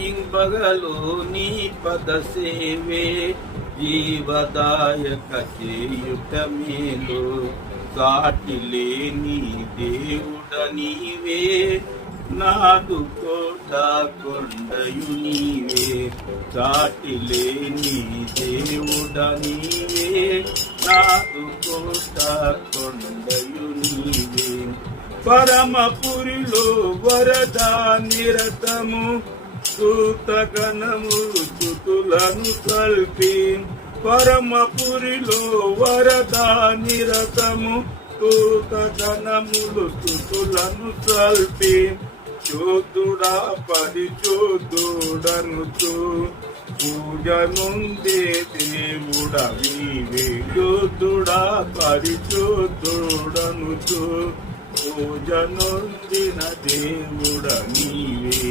ఇంపగలు నీ పద సేవే జీవదాయక చేయుట మేలు సాటి లేని దేవుడ నీవే నాదు కోట కొండయు నీవే సాటి లేని దేవుడ నీవే నాదు కోట కొండయు నీవే పరమపురిలో వరదా నిరతము సూతగణములు స్తుతులను కల్పి పరమపురిలో వరదా నిరతము సూతగణములు స్తుతులను కల్పి చోదుడా పరిచోదుడనుచు పూజ నుండే దేవుడ నీవే చోదుడా పరిచోదుడనుచు పూజ నొందిన దేవుడ నీవే.